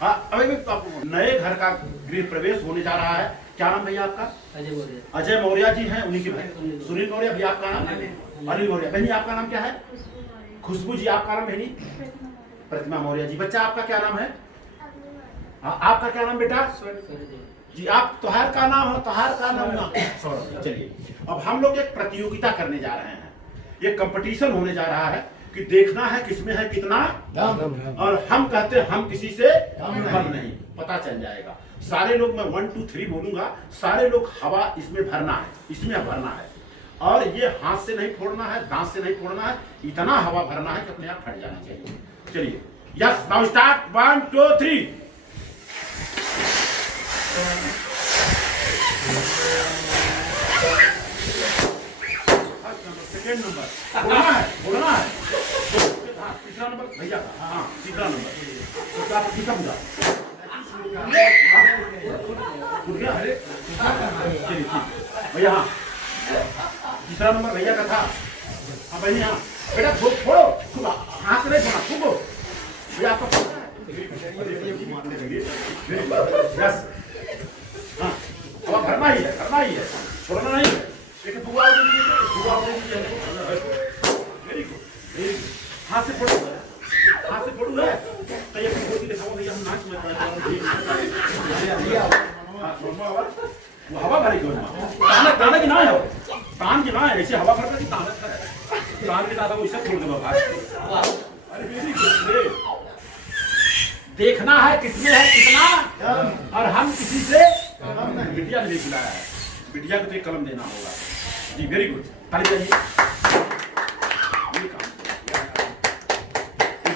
हाँ अभी तो आपको नए घर का गृह प्रवेश होने जा रहा है। क्या नाम भैया आपका? अजय मौर्य। अजय मौर्य जी हैं, उन्हीं के भाई सुनील मौर्य। भैया आपका नाम? अनिल मौर्य। बहनी आपका नाम क्या है? खुशबू जी। आपका नाम बहनी? प्रतिमा मौर्य जी। बच्चा आपका क्या नाम है? हाँ आपका क्या नाम बेटा? जी। आप तोहार का नाम है? तोहार का नाम ना सौरभ। चलिए अब हम लोग एक प्रतियोगिता करने जा रहे हैं, ये कंपटीशन होने जा रहा है कि देखना है किसमें है कितना दम। और हम कहते हैं हम किसी से कम नहीं, पता चल जाएगा। सारे लोग, मैं 1 2 3 बोलूंगा, सारे लोग हवा इसमें भरना है, इसमें भरना है। और ये हाथ से नहीं फोड़ना है, दांत से नहीं फोड़ना है, इतना हवा भरना है कि अपने आप फट जाना चाहिए। चलिए yes, now start. 1 2 3। Second number बोलना है। तीसरा नंबर भैया का। हाँ तीसरा नंबर तो आप तीसरा पूरा भैया। हाँ तीसरा नंबर भैया का था। हाँ भैया हाँ बेटा फोड़ो, हाथ से नहीं फोड़ा, फूको भैया आपका। यस हाँ अब भरना ही है, भरना ही है, छोड़ना नहीं है। लेकिन दुआ दे दीजिए, वेरी गुड वेरी गुड। हाथ से फोड़ो, हाथ से फोड़ू है तो ये फोड़ के दिखाओ भैया। हम नाच में वो हवा भरी क्यों ना? ताना की ना है, तान की ना है, ऐसे हवा भरना की ताकत है। तान के दादा वो इसे छोड़ दे बाबा। अरे वेरी गुड। देखना है किसमें है कितना, और हम किसी से बिटिया ने खिलाया है, बिटिया को तो एक कलम देना होगा। जी वेरी गुड, ताली बजाइए।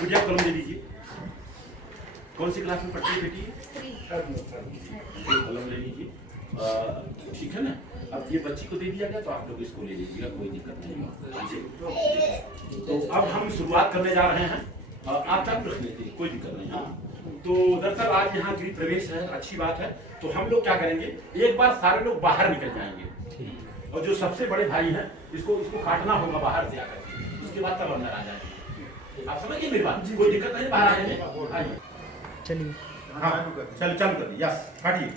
बिटिया कलम दे दीजिए। कौन सी क्लास में पढ़ती है बेटी? कलम ले लीजिए, ठीक है ना। अब ये बच्ची को दे दिया गया तो आप लोग इसको ले लीजिएगा, कोई दिक्कत नहीं। तो अब हम शुरुआत करने जा रहे हैं। आप तक रख लेते हैं, कोई दिक्कत नहीं। हाँ तो दरअसल आज यहाँ गृह प्रवेश है, अच्छी बात है। तो हम लोग क्या करेंगे, एक बार सारे लोग बाहर निकल जाएंगे और जो सबसे बड़े भाई हैं इसको काटना होगा बाहर से आकर, उसके बाद तब अंदर आ जाएंगे। आप समझिए मेरी बात, कोई दिक्कत नहीं, बाहर आइए। चलिए हाँ चल चालू कर दिए। यस काटिए,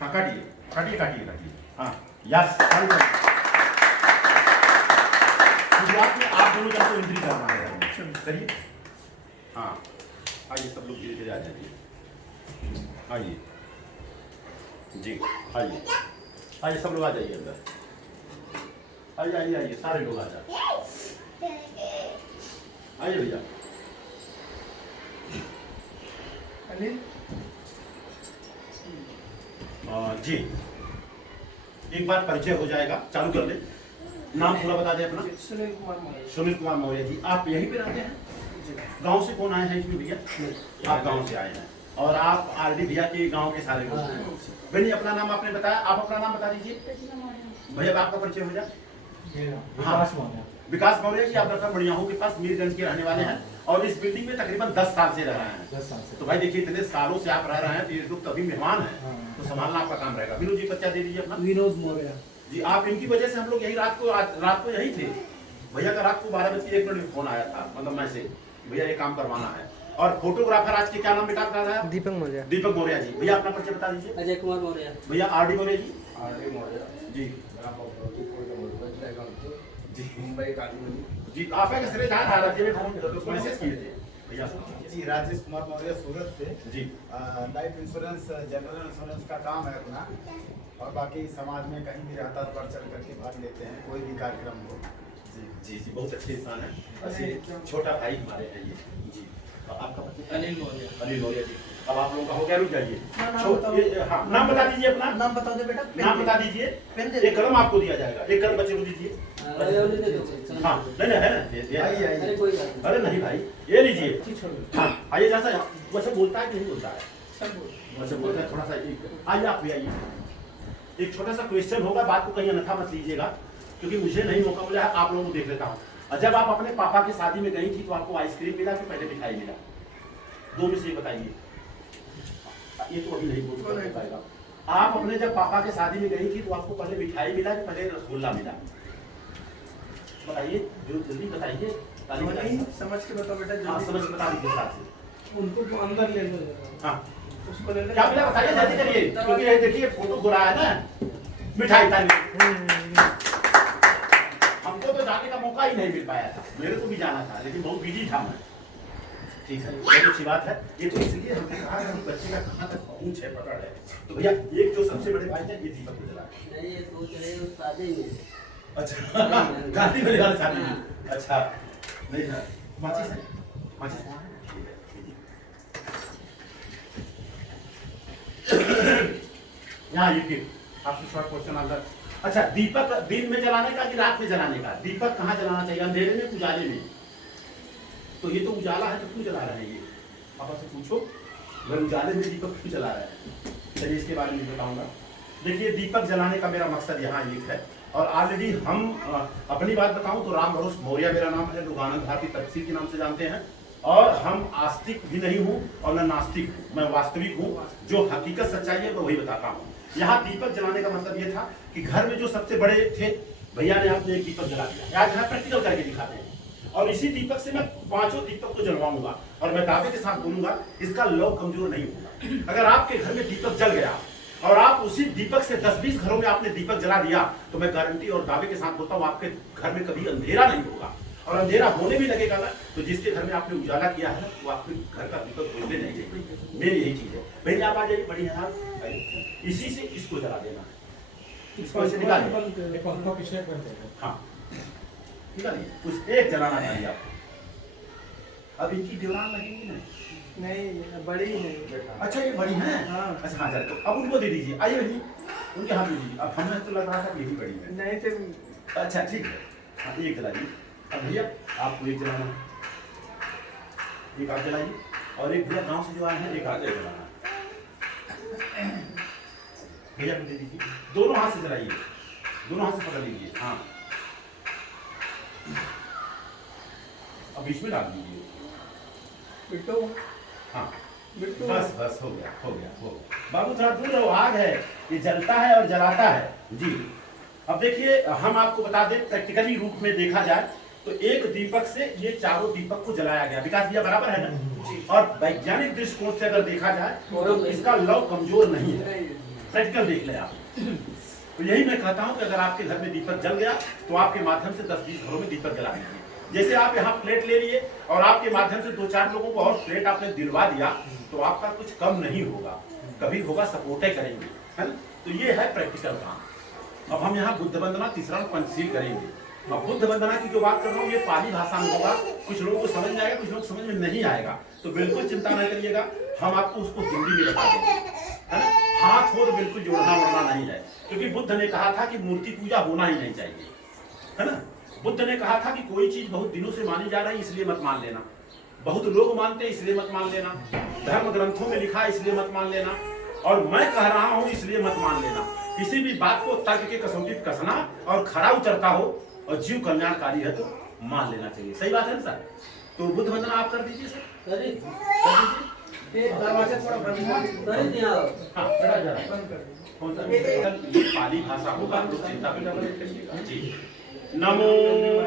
हाँ काटिए काटिए काटिए काटिए। हाँ यस शुरुआत में आप दोनों जन को एंट्री करना है, करिए। हाँ आइए सब लोग धीरे धीरे आ जाइए, आइए जी, आइए आइए सब लोग आ जाइए अंदर, आइए आइए आइए सारे लोग आ जाए, आइए भैया। जी एक बार परिचय हो जाएगा, चालू कर ले। नाम पूरा बता दें अपना। सुनील कुमार मौर्य जी। आप यहीं पे रहते हैं? गांव से कौन आए हैं इसमें भैया? आप गांव से आए हैं और आप आरडी भैया के गांव के सारे लोग हैं। भैया अपना नाम आपने बताया, आप अपना नाम बता दीजिए भैया, आपका परिचय हो जाए। विकास मौर्य जी। आप दरअसल बढ़ियाहों के पास मीरगंज के रहने वाले हैं और इस बिल्डिंग में तकरीबन 10 साल से रह रहे हैं। 10 साल से। तो भाई देखिए इतने सालों से आप रह रहे हैं तो ये लोग तभी मेहमान हैं, तो संभालना आपका काम रहेगा। विनोद जी बच्चा दे दीजिए अपना। विनोद मौर्य जी। आप इनकी वजह से हम लोग यही रात को यही थे। भैया का रात को 12:01 में फोन आया था, मतलब मैसेज, भैया ये काम करवाना है। और फोटोग्राफर आज के क्या नाम बेटा बता रहा है? दीपक मौर्य। दीपक मौर्य जी। भैया अपना परिचय बता दीजिए। अजय कुमार मौर्य। भैया आरडी मौर्य जी। आरडी मौर्य जी जी, मुंबई काली जी। आप एक सिरेदार हालांकि में फोन तो मैसेज किए थे भैया जी। राजेश कुमार मौर्य सूरत से जी। लाइफ इंश्योरेंस, जनरल इंश्योरेंस का काम है अपना, और बाकी समाज में कहीं भी रहता है बढ़ चढ़ करके भाग लेते हैं, कोई भी कार्यक्रम हो। जी जी जी, बहुत अच्छे इंसान है, ऐसे छोटा भाई हमारे हैं ये जी। आपका अनिल मौर्य। अनिल मौर्य जी। अब आप लोगों का हो गया, रुक जाइए। हाँ नाम बता दीजिए अपना। नाम बता दे बेटा। नाम बता दीजिए। एक कलम आपको दिया जाएगा, एक कलम बच्चे को दीजिए। हाँ नहीं है ना, अरे नहीं भाई ये लीजिए। हाँ आइए, जैसा वैसे बोलता है कि नहीं बोलता है? वैसे बोलता है थोड़ा सा। आइए आप भी आइए। एक छोटा सा क्वेश्चन होगा, बात को कहीं अन्यथा मत लीजिएगा, क्योंकि मुझे नहीं मौका मिला, आप लोगों को देख लेता हूँ। और जब आप अपने पापा की शादी में गई थी तो आपको आइसक्रीम मिला कि पहले मिठाई मिला? दो में से बताइए। ये तो अभी नहीं बोल पाएगा। आप अपने जब पापा के शादी में गई थी तो आपको पहले मिठाई मिला कि पहले रसगुल्ला मिला? बताइए, जो जल्दी बताइए। समझ के बताओ बेटा। समझ के बता दीजिए। उनको अंदर ले लो जरा। हाँ उसको ले लो। क्या मिला बताइए, जल्दी करिए, क्योंकि ये देखिए फोटो बुरा है ना। मिठाई ताली। हमको तो जाने का मौका ही नहीं मिल पाया था, मेरे को भी जाना था लेकिन बहुत बिजी था मैं। ठीक है, बहुत अच्छी बात है। ये तो इसलिए हमने कहा कि बच्चे का कहाँ तक पहुँच है, पकड़ है। तो भैया एक जो सबसे बड़े भाई थे ये दीपक को जला। नहीं, ये सोच रहे हो शादी में। अच्छा गांधी वाले वाले शादी में। अच्छा नहीं है, माचिस है, माचिस वहाँ है। यहाँ ये आपसे शॉर्ट क्वेश्चन आंसर। अच्छा, दीपक दिन में जलाने का कि रात में जलाने का? दीपक कहाँ जलाना चाहिए, अंधेरे में, उजाले में? तो ये तो उजाला है तो क्यों जला रहे हैं ये? पापा से पूछो, अगर उजाले में दीपक क्यों जला रहे हैं? चलिए इसके बारे में बताऊंगा। देखिए दीपक जलाने का मेरा मकसद यहाँ एक है, और ऑलरेडी हम अपनी बात बताऊं तो राम भरोस मौर्य मेरा नाम है, लोग आनंद भारती तपसीर के नाम से जानते हैं। और हम आस्तिक भी नहीं हूँ और न नास्तिक हूँ, मैं वास्तविक हूँ, जो हकीकत सच्चाई है मैं वही बताता हूँ। यहाँ दीपक जलाने का मतलब ये था कि घर में जो सबसे बड़े थे भैया ने आपने एक दीपक जला दिया। आज यहाँ प्रैक्टिकल करके दिखाते हैं, और इसी दीपक से मैं 5 दीपक को जलवाऊंगा, और मैं दावे के साथ बोलूंगा इसका लव कमजोर नहीं होगा। अगर आपके घर में दीपक जल गया और आप उसी दीपक से 10-20 घरों में आपने दीपक जला दिया, तो मैं गारंटी और दावे के साथ बोलता हूँ आपके घर में कभी अंधेरा नहीं होगा। और अंधेरा होने भी लगेगा ना, तो जिसके घर में आपने उजाला किया है वो आपके घर का दीपक बोलने नहीं देगा। मेरी यही चीज है। भैया आप आ जाइए, बड़ी है आप, इसी से इसको जला देना है, इसको ऐसे निकालिए। हाँ निकालिए, कुछ एक जलाना चाहिए आपको। अब इनकी दीवार लगेगी नहीं, बड़ी नहीं। अच्छा ये बड़ी है। हाँ। अच्छा हाँ चलो, तो अब उनको दे दीजिए। आइए भैया, उनके हाथ में दीजिए। अब हमें तो लग रहा था कि यही बड़ी है। नहीं तो अच्छा ठीक है, हाँ एक जलाइए। अब भैया आपको एक जलाना है, एक आप जलाइए, और एक भैया गांव से जो आए हैं एक आगे जलाना है। भैया को दे दीजिए, दोनों हाथ से जलाइए, दोनों हाथ से पकड़ लीजिए। हाँ अब बीच में डाल दीजिए। बिट्टू, हाँ बिट्टू बस बस हो गया हो गया हो गया। बाबू थोड़ा दूर रहो, आग है, ये जलता है और जलाता है जी। अब देखिए हम आपको बता दें, प्रैक्टिकली रूप में देखा जाए तो एक दीपक से ये चारों दीपक को जलाया गया। विकास भैया बराबर है ना? और वैज्ञानिक दृष्टिकोण से अगर देखा जाए तो इसका लव कमजोर नहीं है। प्रैक्टिकल देख ले आप। तो यही मैं कहता हूं कि अगर आपके घर में दीपक जल गया तो आपके माध्यम से 10-20 घरों में दीपक जला दीजिए। जैसे आप यहाँ प्लेट ले लिए और आपके माध्यम से 2-4 लोगों को और प्लेट आपने दिलवा दिया, तो आपका कुछ कम नहीं होगा, कभी होगा सपोर्ट करेंगे, है ना? तो ये है प्रैक्टिकल काम। अब हम यहाँ बुद्ध वंदना तीसरा पंचशील करेंगे। अब बुद्ध वंदना की जो बात कर रहा हूँ ये पाली भाषा में होगा, कुछ लोगों को समझ में आएगा, कुछ लोग समझ में नहीं आएगा, तो बिल्कुल चिंता न करिएगा, हम आपको उसको हिंदी में बता देंगे, है ना? हाथ हो तो बिल्कुल जोड़ना वोड़ना नहीं है, क्योंकि बुद्ध ने कहा था कि मूर्ति पूजा होना ही नहीं चाहिए, है ना? बुद्ध ने कहा था कि कोई चीज बहुत दिनों से मानी जा रही है इसलिए मत मान लेना, बहुत लोग मानते हैं इसलिए मत मान लेना, धर्म ग्रंथों में लिखा है इसलिए मत मान लेना, और मैं कह रहा हूं इसलिए मत मान लेना। किसी भी बात को तर्क के कसौटी पर कसना और खरा उतरता हो और जीव कल्याणकारी है तो मान लेना चाहिए। सही बात है ना सर? तो बुद्ध वंदना आप कर दीजिए सर। कर दीजिए। ये दरवाजा थोड़ा बंद कर दिया। हाँ बड़ा जरा बंद कर दीजिए। कौन सा? ये पाली भाषा होगा तो चिंता बिल्कुल नहीं करिएगा जी। नमो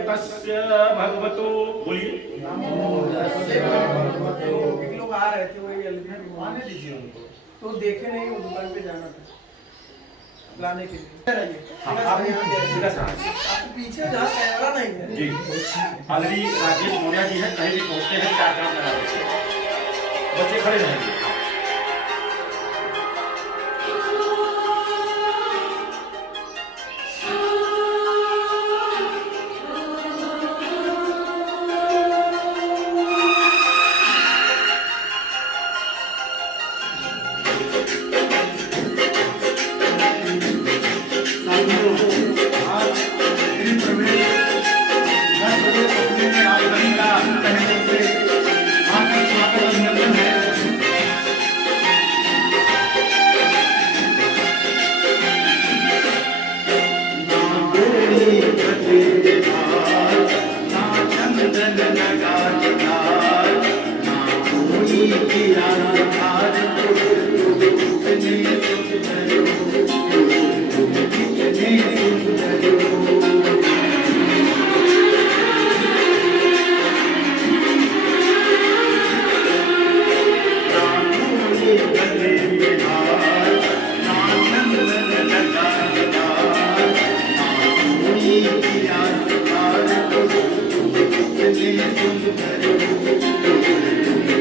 तस्य भगवतो, बोलिए नमो तस्य भगवतो। एक लोग आ रहे थे, वही आने दीजिए उनको। तो देखे नहीं, वो दुकान पे जाना था लाने के लिए। हाँ, आप आपके पीछे जहाँ कैमरा नहीं है जी, ऑलरेडी राजेश मौर्य जी हैं, कहीं भी पहुंचते हैं 4 काम लगा देते हैं, बच्चे खड़े रहेंगे। गले में हार, ना चंदन लगा दीदार, ना कोई किया सिंगार, कितने सुंदर हो,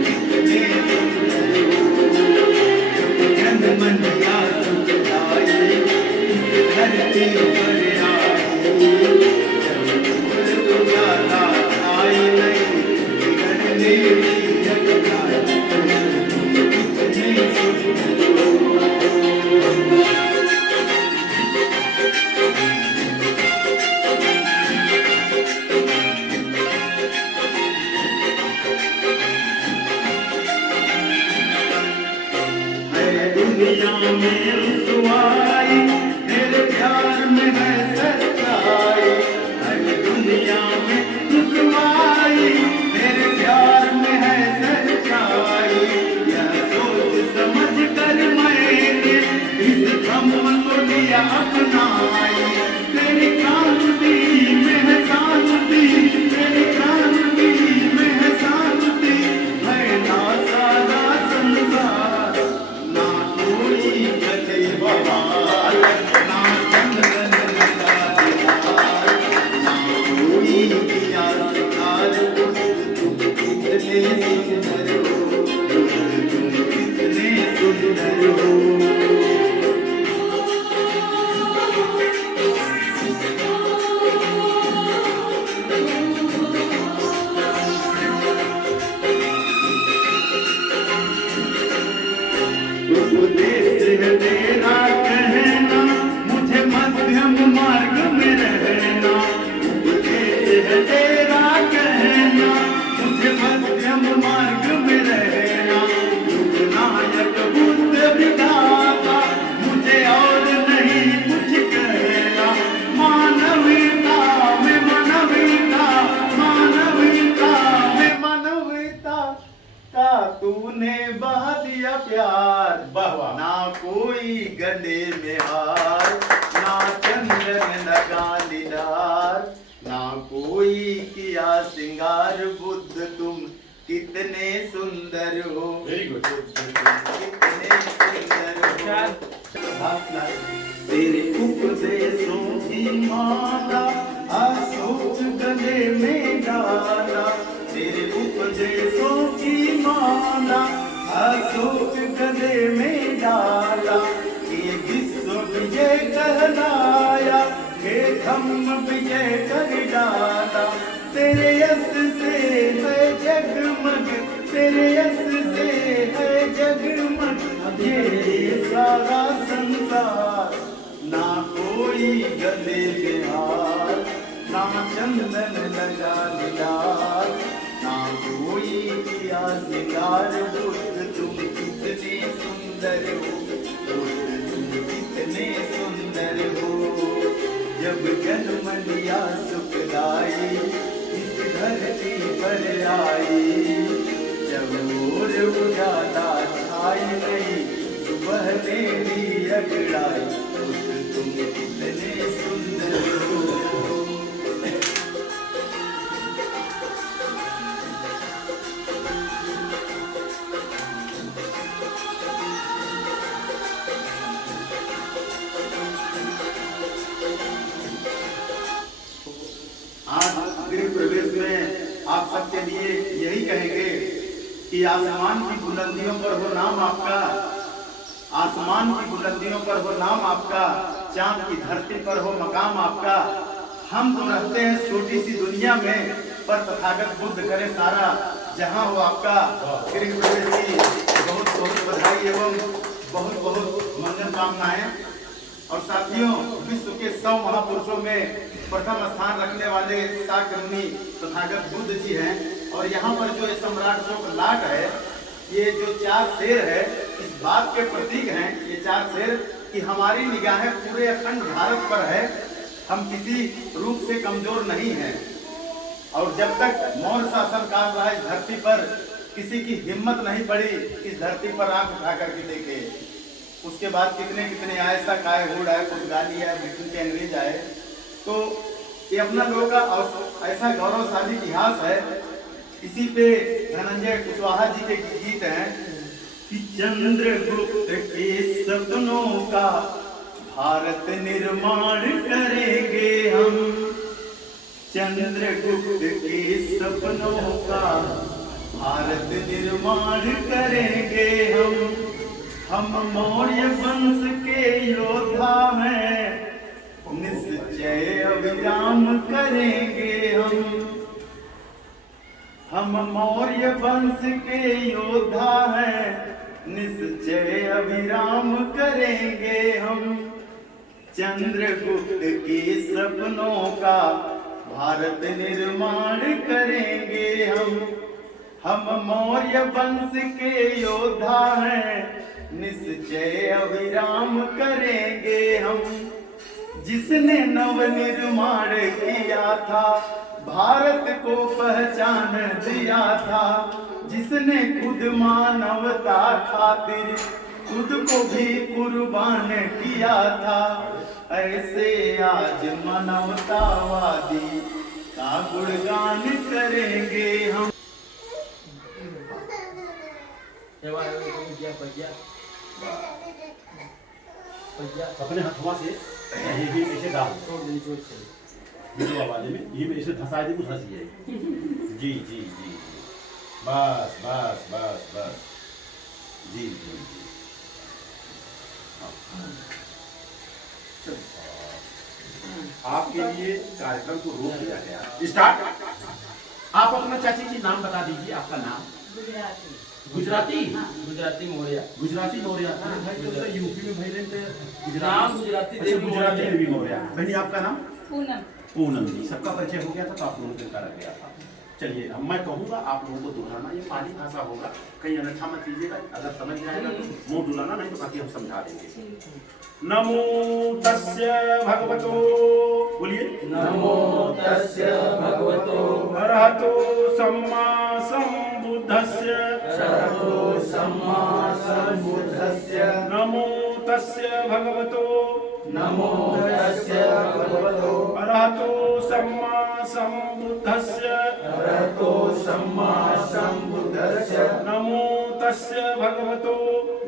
कितने सुंदर हो। जब जन्मनिया सुख आए इस धरती पर आए, जब उजाला आए नहीं बिगड़ने की अगुनाई, कितने सुंदर हो। है दुनिया में रुसवाई, मेरे प्यार में है सच्चाई, है दुनिया में रुसवाई, मेरे प्यार में है सच्चाई। यह सोच समझ कर मैंने इस भ्रम को लिया अपनाई, तेरी क्रांति में है शांति, तेरी क्रांति में है शांति, है ना सारा संसार, ना कोई गले बवाल, ना चंदन लगा दीदार, ना कोई किया सिंगार, तुम कितने सुंदर हो, तुम कितने सुंदर हो। उपदेश है तेरा कहना, मुझे मध्यम मार्ग में रहना, उपदेश है तेरा कहना, मुझे मध्यम मार्ग में रहना। युग नायक बुद्ध विधाता, मुझे और नहीं कुछ कहना। मानवता में मानवता, मानवता में मानवता का तूने बहा दिया प्यार, वाह वाह। ना कोई गले में हार, ना चंदन लगा दीदार, ना कोई किया सिंगार, बुद्ध तुम कितने सुंदर हो, वेरी गुड। कितने सुंदर हो। तेरे उपदेशों की माला अशोक गले में डाला, तेरे उपदेशों की माला अशोक गले में डाला। ये विश्व विजय कहलाया, हे धम्म विजय कर डाला। तेरे यश से है जगमग, तेरे यश से है जगमग ये सारा संसार। ना कोई गले में हार, ना चंदन लगा दीदार, ना कोई किया सिंगार। बुद्ध तुम कितने सुंदर हो, बुद्ध तुम कितने सुंदर हो। जब जन्म लिया सुखदाई इस धरती पर आई, जब और उजाला छाई नहीं सुबह तेरी अगड़ाई। बुद्ध तुम कितने सुंदर हो। आज गृह प्रवेश में आप सबके लिए यही कहेंगे कि आसमान की बुलंदियों पर हो नाम आपका, आसमान की बुलंदियों पर हो नाम आपका, चांद की धरती पर हो मकाम आपका। हम तो रहते हैं छोटी सी दुनिया में, पर तथागत बुद्ध करे सारा जहां हो आपका। गृह प्रवेश की बहुत बहुत बधाई एवं बहुत बहुत मंगल कामनाएं। और साथियों, विश्व के 100 महापुरुषों में प्रथम स्थान रखने वाले शाक्य मुनि तथागत बुद्ध जी हैं। और यहाँ पर जो सम्राट अशोक लाट है, ये जो 4 शेर है, इस बात के प्रतीक हैं ये 4 शेर कि हमारी निगाहें पूरे अखंड भारत पर है, हम किसी रूप से कमजोर नहीं हैं। और जब तक मौर्य शासन काल रहा इस धरती पर, किसी की हिम्मत नहीं पड़ी इस धरती पर आंख उठा करके देखे। उसके बाद कितने कितने आए, शक आए, हुड आए, पुर्तगाली आए, ब्रिटेन के अंग्रेज आए। तो ये अपना लोगों का ऐसा गौरवशाली इतिहास है। इसी पे धनंजय कुशवाहा जी के गीत हैं कि चंद्रगुप्त के सपनों का भारत निर्माण करेंगे हम। चंद्रगुप्त के सपनों का भारत निर्माण करेंगे हम मौर्य वंश के योद्धा हैं, निश्चय अविराम करेंगे हम मौर्य वंश के योद्धा हैं, निश्चय अविराम करेंगे हम। चंद्रगुप्त के सपनों का भारत निर्माण करेंगे हम मौर्य वंश के योद्धा हैं, निश्चय अविराम करेंगे हम। जिसने नव निर्माण किया था, भारत को पहचान दिया था, जिसने खुद मानवता खातिर खुद को भी कुर्बान किया था, ऐसे आज मानवतावादी का गुणगान करेंगे हम। अपने हथवा से ये भी ऐसे डाल वीडियो वाले में ये में ऐसे धंसा दे, कुछ हंसी है। जी जी जी बस बस बस बस जी जी जी आपके लिए कार्यक्रम को रोक दिया गया। स्टार्ट। आप अपना चाची जी नाम बता दीजिए। आपका नाम? गुजराती। गुजराती मौर्य। गुजराती मौर्य। यूपी में भाई नाम गुजराती देवी गुजराती देवी मौर्य। बहनी आपका नाम? पूनम। पूनम जी। सबका परिचय हो गया था तो आप लोगों को रह गया था। चलिए अब मैं कहूँगा आप लोगों को दोहराना, ये पाली भाषा होगा, कहीं अन्यथा मत कीजिएगा। अगर समझ में आएगा तो मुंह डुलाना, नहीं तो बाकी हम समझा देंगे। नमो तस्य भगवतो, बोलिए नमो तस्य भगवतो अरहतो सम्मा सम्बुद्धस्य, अरहतो सम्मा सम्बुद्धस्य, नमो तस्य भगवतो, नमो तस्य भगवतो अरहतो सम्मा सम्बुद्धस्य, अरहतो सम्मा सम्बुद्धस्य, नमो तस्य भगवतो,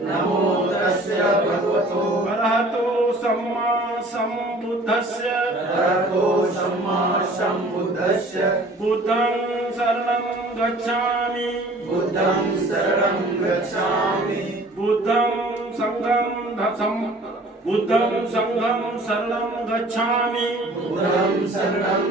नमो तस्य भगवतो अरहतो सम्मा सम्बुद्धस्य, अरहतो सम्मा सम्बुद्धस्य, बुद्धं शरणं गच्छामि, बुद्धं शरणं गच्छामि, बुद्धं संघं शरणं गच्छामि, बुद्धं शरणं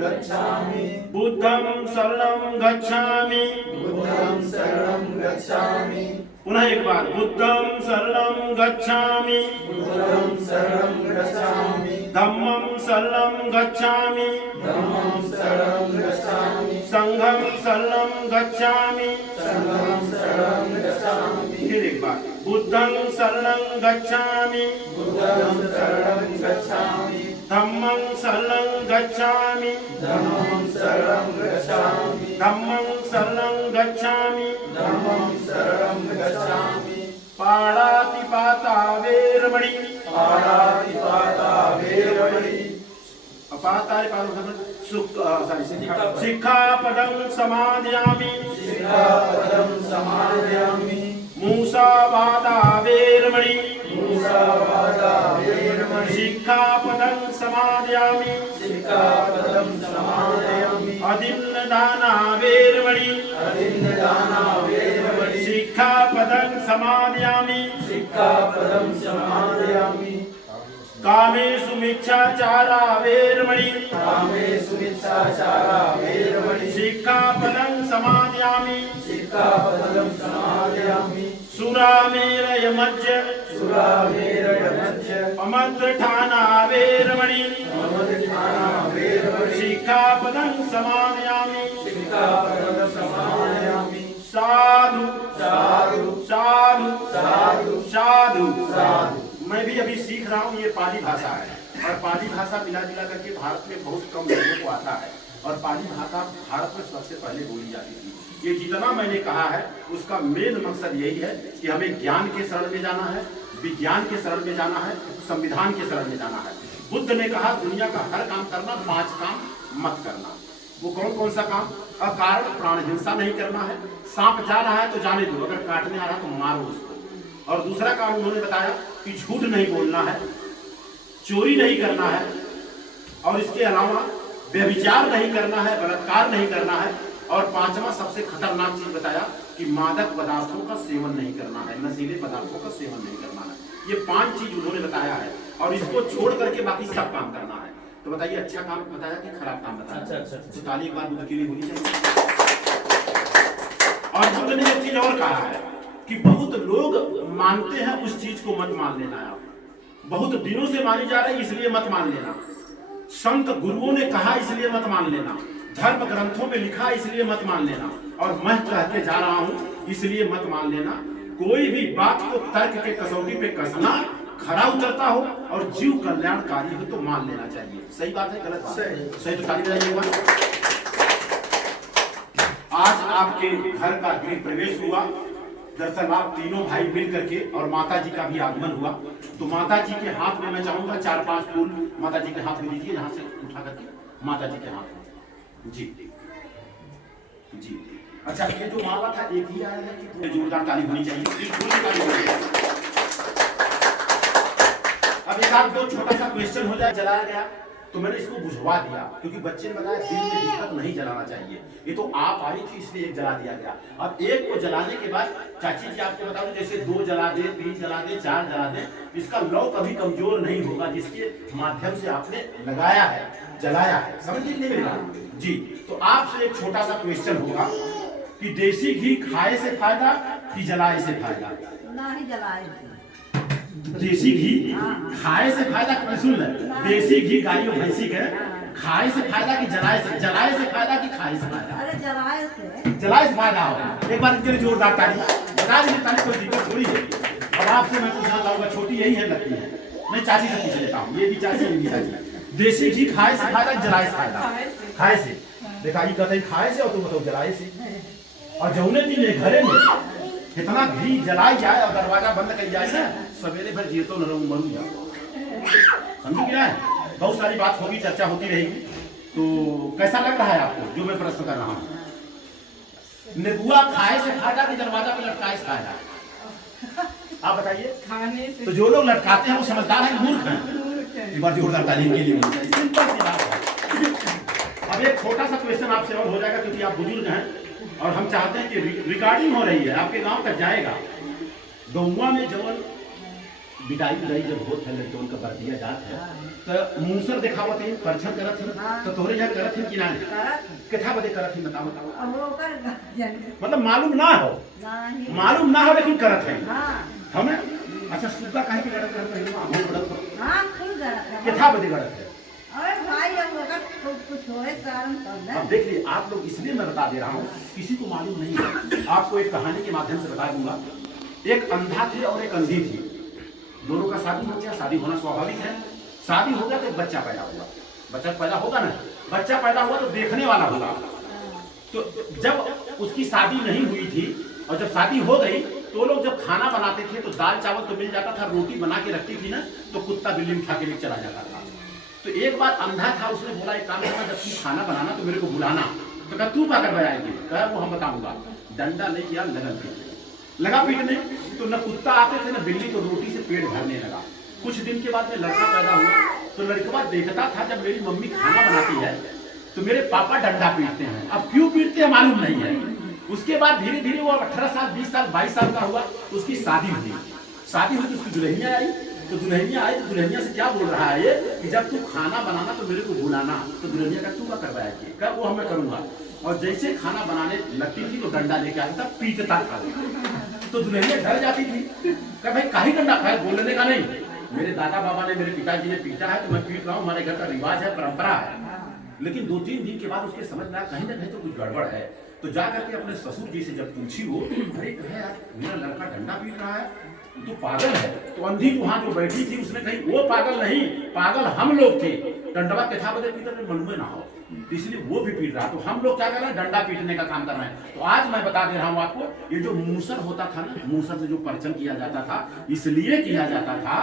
गच्छामि, बुद्धं शरणं गच्छामि, बुद्धं शरणं गच्छामि, पुनः एक बार बुद्धं शरणं गच्छामि, बुद्धं शरणं गच्छामि, धम्मं शरणं गच्छामि, धम्मं शरणं गच्छामि, संघं शरणं गच्छामि, संघं शरणं गच्छामि, फिर एक बार बुद्धं शरणं गच्छामि, बुद्धं शरणं गच्छामि, धम्मं शरणं गच्छामि, धम्मं शरणं गच्छामि, धम्मं शरणं गच्छामि, धम्मं शरणं गच्छामि, पाणातिपाता वेरमणि, पाणातिपाता वेरमणि, शिक्षापदं समादयामि, शिक्षापदं समादयामि, मूसावादा वेरमणि, मूसावादा वेरमणि, शिक्षापदं समादयामि, शिक्षापदं समादयामि, अदिन्नदाना वेरमणि, अदिन्नदाना वेरमणि, शिक्षापदं समादयामि, शिक्षापदं समादयामि, कामेषु मिच्छाचारा वेरमणि, कामेषु मिच्छाचारा वेरमणि, शिक्षापदं समादयामि, शिक्षापदं समादयामि, सुरामेरयमज्ज, सुरामेरयमज्ज, अमन्त्रठाना वेरमणि, अमृतठाना वेरमणि, शिक्षापदं समादयामि, शिक्षापदं समादयामि, साधु साधु साधु साधु साधु साधु। मैं भी अभी सीख रहा हूँ, ये पाली भाषा है और पाली भाषा मिला जुला करके भारत में बहुत कम लोगों को आता है और पाली भाषा भारत में सबसे पहले बोली जाती थी। ये जितना मैंने कहा है उसका मेन मकसद यही है कि हमें ज्ञान के शरण में जाना है, विज्ञान के शरण में जाना है, संविधान के शरण में जाना है। बुद्ध ने कहा दुनिया का हर काम करना, 5 काम मत करना। वो कौन कौन सा काम? अकारण प्राण हिंसा नहीं करना है। सांप जा रहा है तो जाने दो, अगर काटने आ रहा है तो मारो उसको। और दूसरा काम उन्होंने बताया कि झूठ नहीं बोलना है, चोरी नहीं करना है, और इसके अलावा व्यभिचार नहीं करना है, बलात्कार नहीं करना है। और पांचवा सबसे खतरनाक चीज बताया कि मादक पदार्थों का सेवन नहीं करना है, नशीले पदार्थों का सेवन नहीं करना है। ये 5 चीज उन्होंने बताया है, और इसको छोड़ करके बाकी सब काम करना है। तो बताइए, अच्छा काम बताया कि खराब काम बताया? अच्छा। तो ताली एक बार बुद्ध के लिए होनी चाहिए। और बुद्ध ने एक चीज और कहा है कि बहुत लोग मानते हैं, उस चीज को मत मान लेना। आप बहुत दिनों से मानी जा रही, इसलिए मत मान लेना। संत गुरुओं ने कहा, इसलिए मत मान लेना। धर्म ग्रंथों में लिखा, इसलिए मत मान लेना। और मैं कहते जा रहा हूं, इसलिए मत मान लेना। कोई भी बात को तर्क के कसौटी पे कसना, खरा उतरता हो और जीव कल्याणकारी हो तो मान लेना चाहिए। सही बात है, गलत बात है? सही तो ताली बजाइएगा। आज आपके घर का गृह प्रवेश हुआ। दरअसल आप तीनों भाई मिल करके, और माता जी का भी आगमन हुआ। तो माता जी के हाथ में मैं चाहूंगा 4-5 फूल माता जी के हाथ में दीजिए, यहाँ से उठा करके माता जी के हाथ में। जी जी। अच्छा, ये जो माला था एक ही आया है कि जोरदार ताली होनी चाहिए? अब एक आध दो छोटा सा क्वेश्चन हो जाए। जलाया गया तो मैंने इसको बुझवा दिया, क्योंकि बच्चे ने बताया दिल में दीपक नहीं जलाना चाहिए। ये तो आप आई थी इसलिए एक जला दिया गया। अब एक को जलाने के बाद चाची जी आपको बता दो, जैसे 2 जला दे, 3 जला दे, 4 जला दे, इसका लौ कभी कमजोर नहीं होगा, जिसके माध्यम से आपने लगाया है, जलाया है। समझ नहीं मेरी बात जी? तो आपसे एक छोटा सा क्वेश्चन होगा कि देसी घी खाए से फायदा कि जलाए से फायदा? नहीं, जलाए। देसी घी खाए से फायदा? सुन ले, देसी घी गायों भैंसी के खाए से फायदा कि जलाए से? जलाए से फायदा कि खाए से फायदा? अरे जलाए से। जलाए से फायदा हो। एक बार इनके लिए जोरदार ताली बता दीजिए, ताली कोई दिक्कत थोड़ी है। और आपसे मैं पूछना चाहूंगा, छोटी यही है लगती है, मैं चाची से पूछ लेता हूँ। ये भी चाची, ये भी चाची। देसी घी खाए से फायदा, जलाए से फायदा? खाए से। देखा, ये कहते खाए से, और तुम बताओ जलाए से। और जौने दिन घरे में इतना घी जलाई जाए और दरवाजा बंद कर जाए ना, सवेरे भर जीतो न रहूं मरूं जा। समझ गया है? बहुत सारी बात होगी, चर्चा होती रहेगी। तो कैसा लग रहा है आपको जो मैं प्रश्न कर रहा हूँ? नेबुआ खाए से फायदा कि दरवाजा पे लटकाए से फायदा? आप बताइए। खाने से। तो जो लोग लटकाते हैं वो समझदार है, मूर्ख है? एक बार जोरदार ताली के लिए। सिंपल सी बात है। अब एक छोटा सा क्वेश्चन आपसे और हो जाएगा, क्योंकि आप बुजुर्ग हैं और हम चाहते हैं कि रिकॉर्डिंग हो रही है, आपके गांव तक जाएगा। गौवा में जवन बिटाई रही जब होत है, लड़कों का कर दिया जात है, तो मूसर दिखावत है, परछन करत है, तो तोरे यहाँ करत है कि नहीं? कथा बदे करत है, बताओ। मतलब मालूम ना हो, मालूम ना हो लेकिन करत है हमें। अच्छा, सुद्धा काहे के गलत करत है? हम गलत। हां, खूब गलत है। कथा बदे गलत है। अरे भाई, अब होगा कुछ होए कारण तब ना। अब देख लीजिए, आप लोग इसलिए मैं बता दे रहा हूँ, किसी को मालूम नहीं है। आपको एक कहानी के माध्यम से बता दूंगा। एक अंधा थी और एक अंधी थी, दोनों का शादी हो गया। शादी होना स्वाभाविक है। शादी हो गया तो बच्चा पैदा हुआ। बच्चा पैदा होगा ना, बच्चा पैदा हुआ तो देखने वाला होगा। तो जब उसकी शादी नहीं हुई थी और जब शादी हो गई, तो लोग जब खाना बनाते थे तो दाल चावल तो मिल जाता था, रोटी बना के रखती थी ना, तो कुत्ता बिल्ली उठा के चला जाता था। तो एक बार अंधा था, उसने बोला एक काम करना, जब तुम खाना बनाना तो मेरे को बुलाना। तो कहा तू क्या कर बनाएगी? कहा वो हम बताऊंगा। डंडा नहीं किया, लगन पीटने लगा। पीटने तो न कुत्ता आते थे न बिल्ली, तो रोटी से पेट भरने लगा। कुछ दिन के बाद में लड़का पैदा हुआ। तो लड़का देखता था, जब मेरी मम्मी खाना बनाती है तो मेरे पापा डंडा पीटते हैं। अब क्यों पीटते हैं मालूम नहीं है। उसके बाद धीरे धीरे वो 18 साल, 20 साल, 22 साल का हुआ, उसकी शादी हुई। शादी हुई तो उसकी दुल्हनिया आई। तो दुल्हनिया आई तो दुल्हनिया से क्या बोल रहा है ये कि जब तू खाना बनाना तो मेरे को बुलाना। तो दुल्हनिया का तू क्या करवाएगी? क्या वो मैं करूंगा। और जैसे खाना बनाने लगती थी तो डंडा लेके आता था, पीटता था। तो दुल्हनिया डर जाती थी, क्या भाई काहे डंडा खाए? बोलने का नहीं, मेरे दादा बाबा ने, मेरे पिताजी ने पीटा है तो मैं पीट रहा हूँ, हमारे घर का रिवाज है, परंपरा है। लेकिन 2-3 दिन के बाद उसके समझ में आया कहीं ना कहीं तो कुछ गड़बड़ है। तो जा करके अपने ससुर जी से जब पूछी वो, अरे कहे यार मेरा लड़का डंडा पीट रहा है, तो पागल है। तो अंधी वहां जो बैठी थी उसने कही वो पागल नहीं, पागल हम लोग थे। डंडवा कथा बदे पीटर मनुए ना हो, इसलिए वो भी पीट रहा। तो हम लोग क्या कर रहे हैं? डंडा पीटने का काम कर रहे हैं। तो आज मैं बता दे रहा हूँ आपको, ये जो मूसर होता था ना, मूसर से जो परचन किया जाता था, इसलिए किया जाता था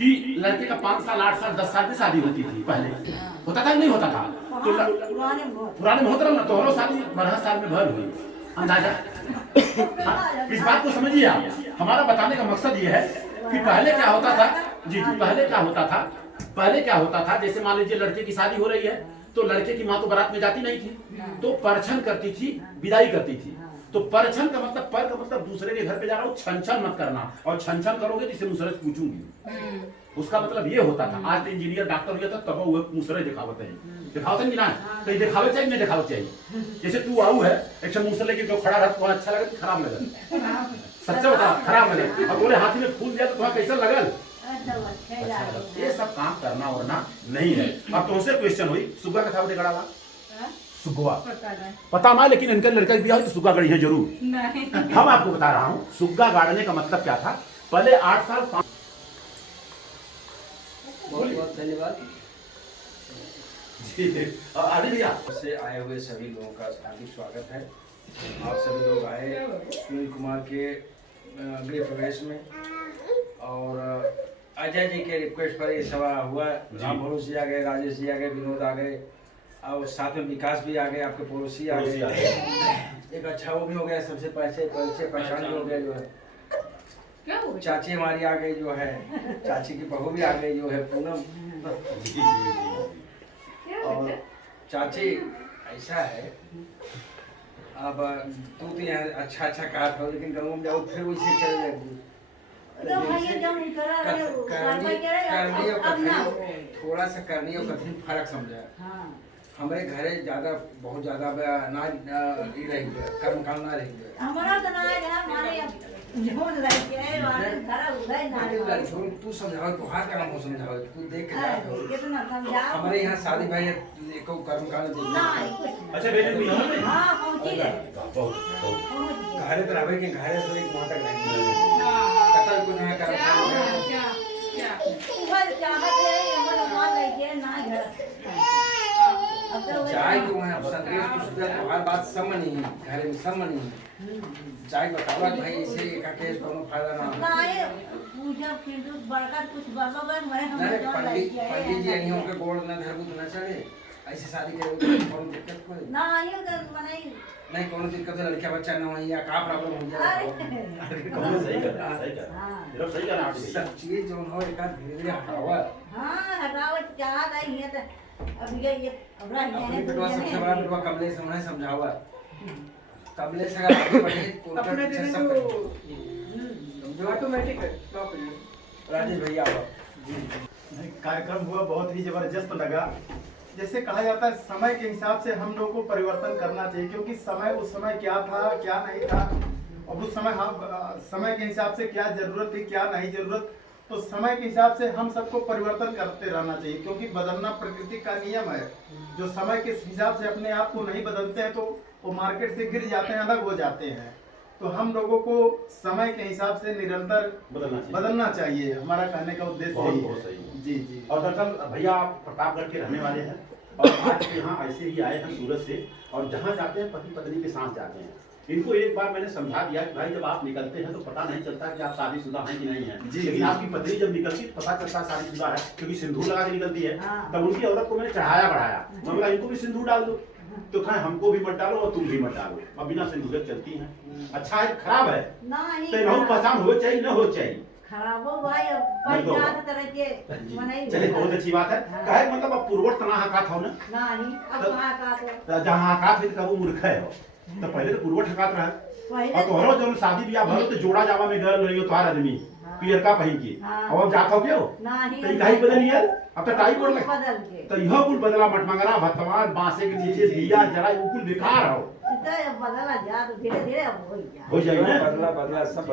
कि लड़के का 5 साल 8 साल 10 साल में शादी होती थी पहले, होता था कि नहीं होता था? तो पुराने में होता रहा ना, तोहरो शादी 12 साल में भर हुई, अंदाजा। इस बात को समझिए आप। हमारा बताने का मकसद ये है कि पहले क्या होता था, जी जी, पहले क्या होता था, जैसे मान लीजिए लड़के की शादी हो रही है तो लड़के की माँ तो बारात में जाती नहीं थी, तो परछन करती थी, विदाई करती थी। तो परछन का मतलब, पर का मतलब दूसरे के घर पे जा रहा हूँ, छन छन मत करना, और छन छन करोगे जिसे मुसरे से पूछूंगी, उसका मतलब ये होता था। आज तो इंजीनियर डॉक्टर हो गया था, तब वो मुसरे दिखावत है, दिखावते नहीं ना, तो दिखावे चाहिए नहीं दिखावे चाहिए। जैसे तू आऊ है एक मुसरे लेके जो खड़ा रहा, तुम्हारा अच्छा लगे खराब लगे, सच्चा बता, खराब लगे। और बोले हाथी में फूल दिया तो तुम्हारा कैसा लगल? ये सब काम करना वरना नहीं है। अब तुमसे क्वेश्चन हुई, सुग्गा का था गड़ा ला, सुग्गा पता ना, लेकिन इनका लड़का भी तो सुग्गा गड़ी है जरूर। हम आपको बता रहा हूँ सुग्गा गाड़ने का मतलब क्या था। पहले 8 साल 5 बहुत बहुत धन्यवाद जी। आदि भैया से आए हुए सभी लोगों का हार्दिक स्वागत है। आप सभी लोग आए सुनील कुमार के गृह प्रवेश में, और अजय जी के रिक्वेस्ट पर ये सभा हुआ। राम भरोस जी आ गए, राजेश जी आ गए, विनोद आ गए, और साथ में विकास भी आ गए, आपके पड़ोसी आ गए। एक अच्छा वो भी हो गया, सबसे पहचान भी हो गया जो है। चाची हमारी आ गई जो है, चाची की बहू भी आ गई जो है, पूनम। और चाची ऐसा है, अब तू तो यहाँ अच्छा कहा था, लेकिन गाँव में जाओ फिर वैसे चले जाएगी। थोड़ा सा करनी और कठिन फर्क समझा। हमारे घरे ज्यादा बहुत ज्यादा ना कर्मकांड ना रही तू समझाओ, तुहार का नाम समझाओ, तू देख के हमारे यहाँ शादी भाई एको कर्मकांड। अच्छा बेटे भी घरे पर आवे के घरे से एक माता नहीं कतल को ना कर्मकांड चाय के वहाँ संदेश कुछ हर बात समझ नहीं, घरे में समझ नहीं। चाय बतावा भाई ऐसे का केस कोनो फायदा ना है। पंडित जी नहीं होके गोड़ ना धरबू तो ना चले, ऐसे शादी करे कोनो दिक्कत कोई नहीं, कोनो दिक्कत है, लड़का बच्चा ना हो या का प्रॉब्लम हो जाए। सही कर सब चीज जो हो एक धीरे-धीरे हटावा। हटावत चाहत है ये तो अब ये अपनी बेटवा सबसे बड़ा बेटवा कमलेश से समझावा। कमलेश अगर आगे बढ़े तो अपने दिन सब जो ऑटोमेटिक है। राजेश भैया आओ जी। कार्यक्रम हुआ, बहुत ही जबरदस्त लगा। जैसे कहा जाता है समय के हिसाब से हम लोगों को परिवर्तन करना चाहिए, क्योंकि समय उस समय क्या था क्या नहीं था, और उस समय हम समय के हिसाब से क्या जरूरत थी क्या नहीं जरूरत, तो समय के हिसाब से हम सबको परिवर्तन करते रहना चाहिए, क्योंकि बदलना प्रकृति का नियम है। जो समय के हिसाब से अपने आप को नहीं बदलते हैं तो वो मार्केट से गिर जाते हैं, अलग हो जाते हैं। तो हम लोगों को समय के हिसाब से निरंतर बदलना चाहिए। हमारा कहने का उद्देश्य यही है। जी जी। और दरअसल भैया आप प्रतापगढ़ के रहने वाले हैं, और आज यहाँ ऐसे ही आए हैं सूरत से, और जहाँ जाते हैं पति पत्नी के साथ जाते हैं। इनको एक बार मैंने समझा दिया कि भाई जब आप निकलते हैं तो पता नहीं चलता कि आप शादीशुदा हैं कि नहीं है, लेकिन आपकी पत्नी जब निकलती तो पता चलता शादीशुदा है, क्योंकि सिंदूर लगा के निकलती है। तब उनकी औरत को मैंने चढ़ाया बढ़ाया, मैं बोला इनको भी सिंदूर डाल दो, तो कहा हमको भी मत डालो और तुम भी मत डालो, अब बिना सिंदूर चलती हैं। अच्छा है खराब है तो पहचान हो चाहिए न हो चाहिए, चलिए बहुत अच्छी बात है। कहे मतलब अब पूर्वट तना हकात हो ना, जहाँ हकात है तो वो मूर्ख है, तो पहले तो पूर्वट हकात रहा। और तोहरो जब शादी ब्याह भरो तो जोड़ा जावा में गल रही हो तोहार आदमी पियर का पहिन के, और अब जात हो क्यों तो काई बदल लिया, अब तो टाई बोल लगे तो यह कुल बदला मत मंगरा भतवान बांसे के नीचे दिया जरा वो कुल बेकार हो, बदला जा तो धीरे-धीरे हो जाए ना, बदला सब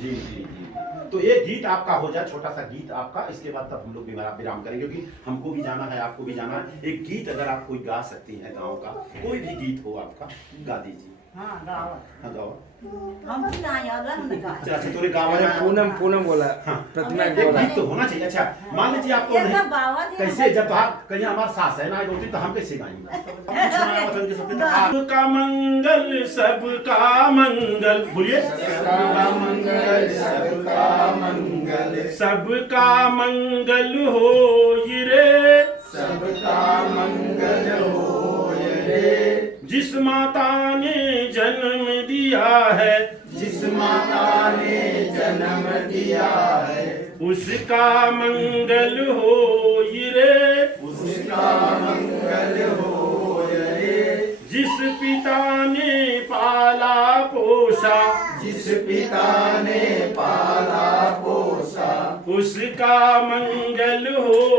जी जी जी। तो एक गीत आपका हो जाए, छोटा सा गीत आपका, इसके बाद तब हम लोग विराम करेंगे, क्योंकि हमको भी जाना है आपको भी जाना है। एक गीत अगर आप कोई गा सकती हैं गाँव का, कोई भी गीत हो आपका गा दीजिए। हाँ गाओ हम भी ना याद अच्छा तोरे गाँव पूनम बोला प्रतिमा गीत तो होना चाहिए। अच्छा मान लीजिए आपको नहीं कैसे, जब आप कहीं हमारे सास है ना रोटी तो हम कैसे गाएंगे? आपका मंगल सबका मंगल, बोलिए सबका मंगल सबका मंगल, सबका मंगल हो रे, सबका मंगल होय रे। जिस माता ने जन्म दिया है, जिस माता ने जन्म दिया है, उसका मंगल हो रे, उसका मंगल होय रे। जिस पिता ने पाला पोसा, जिस पिता ने पाला पोसा, उसका मंगल हो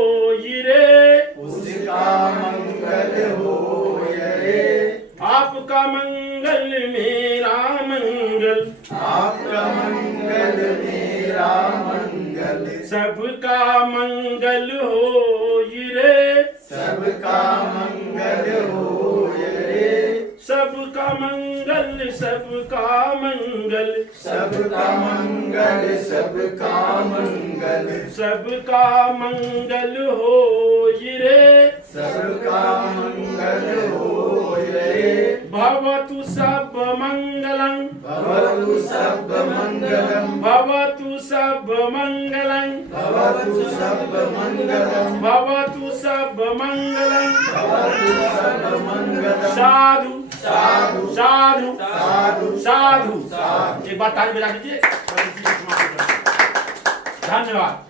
रे, उसका मंगल होय रे। आपका मंगल मेरा मंगल, आपका मंगल मेरा मंगल, सबका मंगल हो रे, सबका मंगल होय रे। सबका मंगल, सबका मंगल, सबका मंगल, सबका मंगल, सबका मंगल हो रे, सबका मंगल होय रे। भवतु सब मंगलं, भवतु सब मंगलम, भवतु सब मंगलं, भवतु सब मंगलम, भवतु सब मंगलं। भवतु सब मंगलम। साधु साधु साधु साधु साधु। साधु। एक बार ताली बजा दीजिए। धन्यवाद।